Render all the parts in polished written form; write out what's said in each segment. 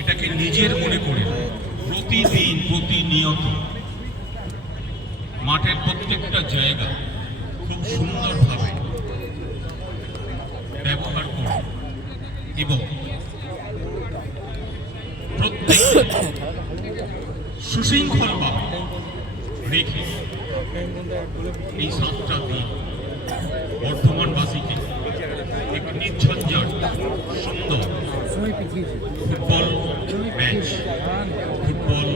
এটাকে নিজের মনে করে প্রতিদিন প্রতিনিয়ত মাঠের প্রত্যেকটা জায়গা খুব সুন্দরভাবে ব্যবহার করে এবং প্রত্যেক সুশৃঙ্খলভাবে রেখে এই 7টা দিন বর্ধমানবাসীকে এক নির্ঝঞ্ঝাট সুন্দর ফুটবল ম্যাচ ফুটবল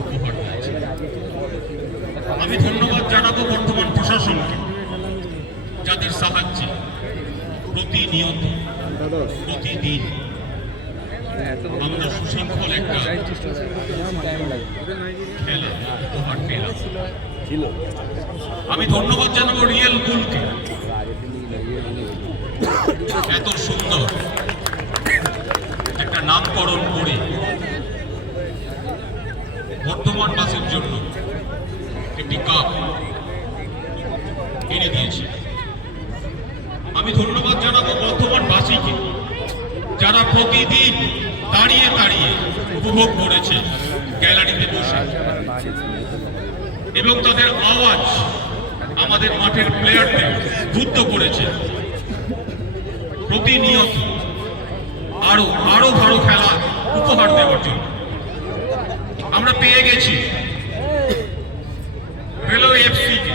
উপহার দিয়েছে। আমি ধন্যবাদ জানাবো বর্তমান প্রশাসনকে, যাদের সাহায্যে প্রতিনিয়ত প্রতিদিন আমরা সুশৃঙ্খল একটা খেলা উপহার পেলাম। আমি ধন্যবাদ জানাবো রিয়েল বুলকে, এত সুন্দর একটা নামকরণ করে বর্ধমানবাসীর জন্য একটি কাপ এনে দিয়েছে। আমি ধন্যবাদ জানাবো বর্ধমানবাসীকে, যারা প্রতিদিন দাঁড়িয়ে দাঁড়িয়ে উপভোগ করেছে গ্যালারিতে বসে এবং তাদের আওয়াজ আমাদের মাঠের প্লেয়ারদের বুদ্ধ করেছে প্রতিনিয়ত আরো আরো ভালো খেলা উপহার দেওয়ার জন্য। আমরা পেয়ে গেছি রেলওয়ে এফসি কে,